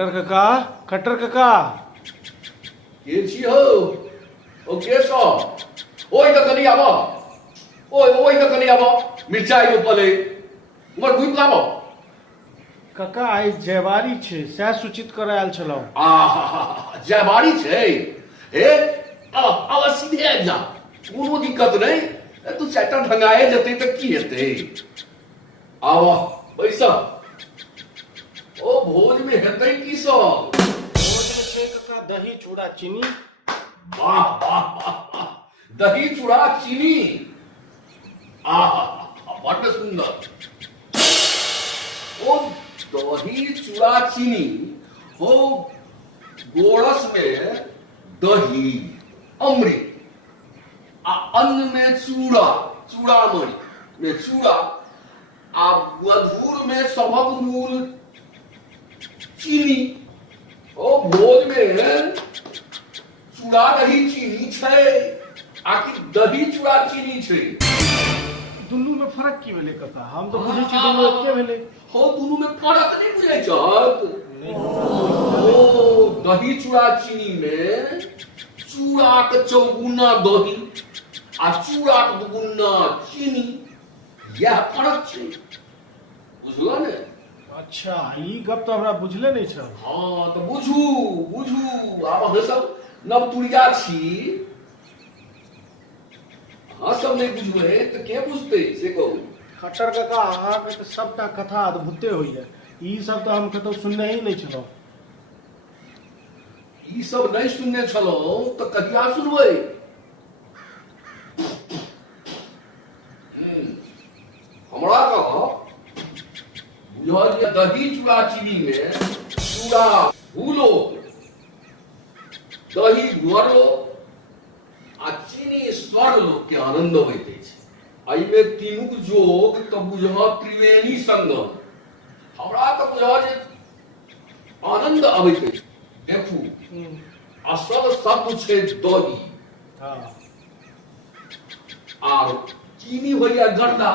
खट्टर काका के छी हो ओ के छ ओइ त कनी आबो ओइ त कनी आबो मिरचाई उपले उमर भूख लाबो काका आइ जयवारी छै सएह सूचित करय आयल छलहुँ। जयवारी छै हे अब सीधे आबि जा कोनो दिक्कत नहीं तू चारिटा ढंगाए जते त की हेतै आवा बैसा ओ भोज में हेतै की सब भोज में छै काका दही चूड़ा चीनी। वाह वाह वाह दही चूड़ा चीनी बड़ सुंदर ओ दही चूड़ा चीनी हो गोरस में दही अमृत आ अन्न में चूड़ा चूड़ामणि में चूड़ा आ मधुर में सबक मूल चीनी ओ भोज में चूड़ा दही चीनी छै आकि दही चूड़ा चीनी छै दुनू में फर्क की भेलै काका हम तो बुझै छी दुनू एके भेलै। हो दुनू में फर्क नहीं बुझै छत ओ दही चूड़ा चीनी में चूड़ा के चौगुना दही आ चूड़ा के दुगुना चीनी यह फर्क छै बुझलो ने। अच्छा ई गप तो हमरा बुझले नहीं छल। हाँ तो बुझू बुझू आब हम सब नवतुरिया छी हाँ सब नहीं बुझबै तो के बुझतै से कहू। खट्टर काका अहाँके तो सबटा कथा अद्भुते होइए ई सब तो हम कतौ सुनने ही नहीं छलहुँ। ई सब नहीं सुनने छलहुँ तो कहिया सुनबै हमरा कह बुझल जे दही चूड़ा चीनी में चूड़ा भूलो दही घुरलो आ चीनी स्वरलो के आनंद होइत अछि एहिमे तीनूक जोग तऽ बुझह त्रिवेणी संगम हमरा तऽ बुझह जे आनंद अबैत अछि। देखू असल शब्द छै दही आर चीनी होइया गरदा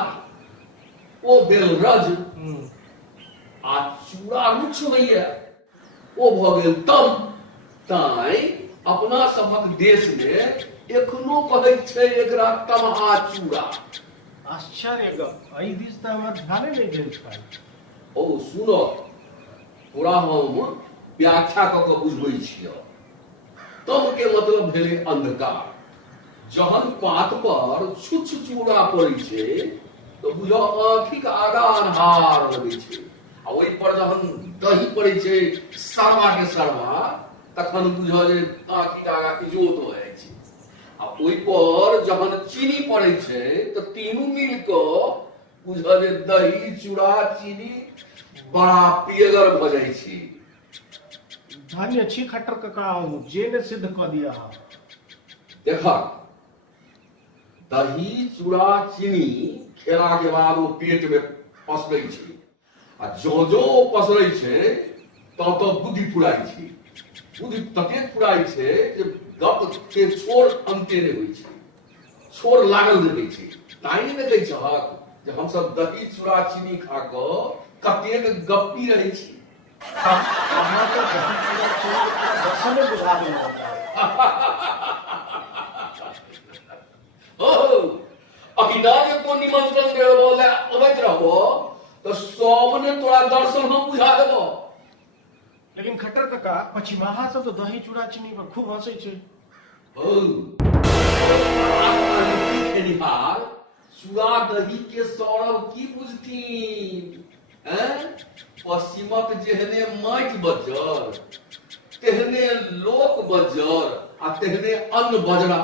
ओ भेल रज आ चूड़ा रुक्ष होइया ओ भऽ गेल तम ताई अपना सभक देश में एखनो कहै छै एकरा तमहा चूड़ा। आश्चर्य गप एहि दिस तऽ हमर ध्याने नहीं गेल छल। ओ सुनो तोरा हम व्याख्या कऽ के बुझबै छियै तम के मतलब भेलै अंधकार जहन पात पर छुछ चूड़ा पड़ै छै तो बुझो आँखिक आगा अन्हार लगै छै आ ओहि पर जहन दही पड़ै छै सरवा के सरवा तखन बुझो जे आँखिक आगा इजोत हो जाइ छै आ ओहि पर जहन चीनी पड़ै छै तो तीनू मिल कऽ बुझो जे दही चूड़ा चीनी बड़ा पियगर भऽ जाइ छै। धन्य छी खट्टर काका जे ने सिद्ध कऽ दिया। देखा दही चूड़ा चीनी खेला के बाद वो पेट में पसरै छै आ जो पसरै छै तो बुद्धि फुराई छै बुद्धि ततेक फुराई छै जे गप के छोर अंते नहीं होइ छै छोर लागल रहै छै ताई ने कहै छहक जे हम सब दही चूड़ा चीनी खा कऽ कतेक गप्पी रहै छी। अहाँ तो दही चूड़ा चीनी के दर्शने बुझा देलहुँ। अहिना जे को निमंत्रण देबो ले अबैत रहबो तो सब ने तोरा दर्शन हम बुझा देबो। लेकिन खट्टर काका पछिमाहा सब तो दही चूड़ा चीनी पर खूब हंसै छै। खेनिहार चूड़ा दही के सौरभ की बुझथिन पश्चिमक जेहने माटि बज्जर तेहने लोक बज्जर आ तेहने अन्न बजरा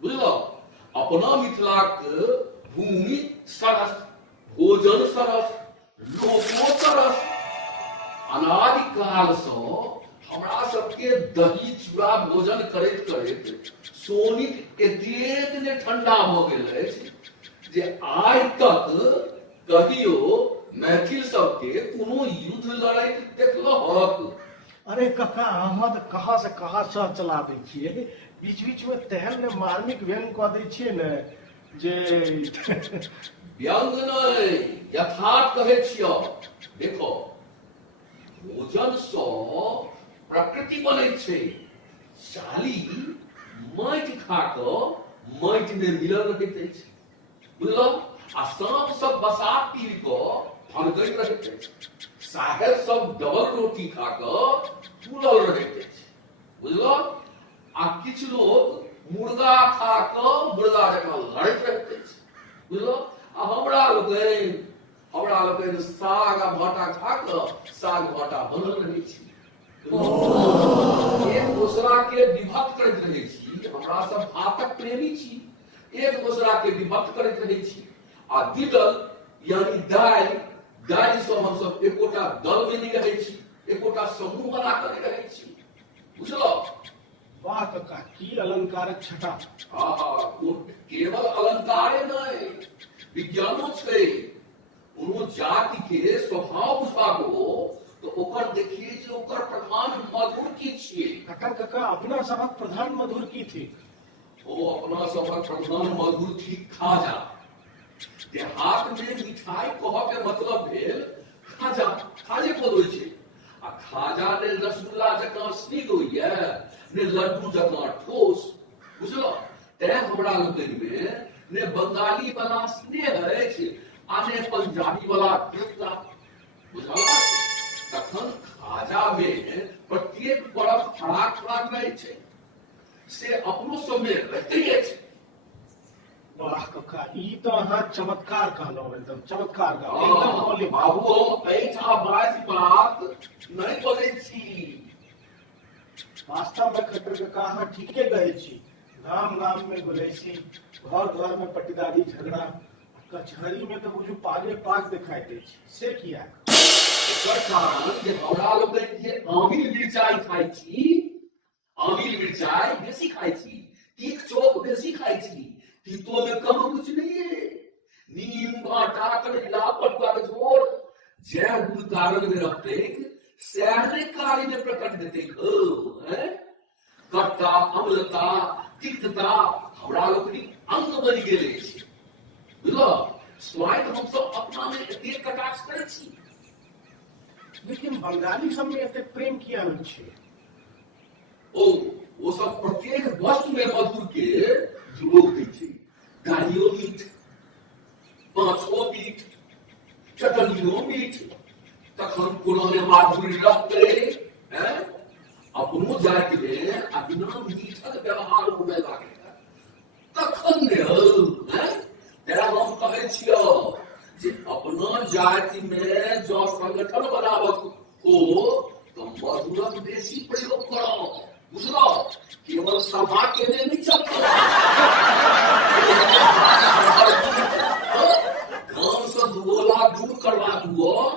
बुझलो। अपना मिथिलाक भूमि सरस भोजन सरस लोको सरस अनादि काल सँ हमरा सबके दही चूड़ा भोजन करैत करैत सोनिक एतेक ने ठंडा भऽ गेल अछि जे आइ तक कहियो मैथिल सबके कोनो युद्ध लड़ाई देखलहक। अरे काका अहाँ तो कहाँ से कहाँ सह चला दै छियै बीच बीच में तेहन ने मार्मिक व्यंग कऽ दै छियै ने जे व्यंग नहीं यथार्थ कहै छियो। देखो भोजन सँ प्रकृति बनै छै। चाली माटि खा कऽ माटि में मिलल रहैत अछि, बुझलहुँ। आ सांप सब बसात पीर कऽ फनकैत रहैत अछि। साहेब सब डबल रोटी खा कऽ फूलल रहैत अछि, बुझलहुँ। आ किछु लोग मुर्गा खा कऽ मुर्गा जकाँ लड़ैत रहैत अछि, बुझलहुँ। आ हमरा लोकनि साग आ भाटा खा कऽ साग भाटा बनल रहै छी, एक दूसरा के विभक्त करैत रहै छी। हमरा सब भातक प्रेमी छी, एक दूसरा के विभक्त करैत रहै छी। आ द्विदल यानी दालि सँ हमसब एकोटा दल में नहीं रहै छी, एकोटा समूह बना कऽ नहीं रहै छी, बुझलहुँ। वाह कका, की अलंकारक छटा। केवल अलंकारे नहीं, विज्ञानो छै। कोनो जाति के स्वभाव बुझबाक हो तो ओकर देखिए जे ओकर प्रधान मधुर की छियै। तकर कका अपना सबक प्रधान मधुर की थी? ओ अपना सबक प्रधान मधुर थी खाजा। देहात में मिठाई कहऽ के मतलब भेल खाजा, खाजे पदोइ छै। आ खाजा ने रसगुल्ला जकाँ स्निग्ध होइए, ने लड्डू जकाँ ठोस, बुझलहुँ। तें हमरा लोकनि में ने बंगाली वाला स्नेह अछि आ ने पंजाबी वाला दृढ़ता, बुझलहुँ। तखन खाजा में प्रत्येक परत फराक फराक रहै छै, से अपनो सब में रहिते अछि। वाह कका, ई तो अहाँ चमत्कार कहलहुँ, एकदम चमत्कार कहलहुँ, एकदम बोली बाबू। एहिठाम बात नहीं बजै छी। वास्तव में खट्टर कका अहाँ ठीके कहै छी। गाम गाम में गुलैसी, घर घर में पट्टीदारी झगड़ा, कचहरी में तो बुझू पागे पाग दिखाई दै छै। से किया? एकर कारण जे हमरा लोकनि जे आमिल मिरचाई खाइ छी, आमिल मिरचाई बेसी खाइ छी, तीख चोक बेसी खाइ छी, तीतो में कम रुचि नहीं है। नीम भाटा करेला पटुआ के झोर जय गुण कारण में रखते सैहने कार्य में प्रकट देते हैं। कट्टा अम्लता तिक्तता हमरा लोकनि अंग बनि गेल अछि, बुझलहुँ। स्वाद हमसब अपना में एतेक कटाक्ष करै छी। लेकिन बंगाली सब में एते प्रेम किया नहीं छै? वो सब प्रत्येक वस्तु में मधुर के जोग दै छै। दालियो मीठ, माछो मीठ, चटनियो मीठ, तखन कोनो में माधुरी रहतै हैं? अपनो जाति में आ बिना मीठक व्यवहार होबे लागै तखन ने हैं? तेरा हम कहै छियौ जे अपना जाति में जो संगठन बनावक हो तो मधुरक बेसी प्रयोग करो, बुझलो। केवल सभा केने नहीं चलते, गांव से दुगोला दूर करवा दुओ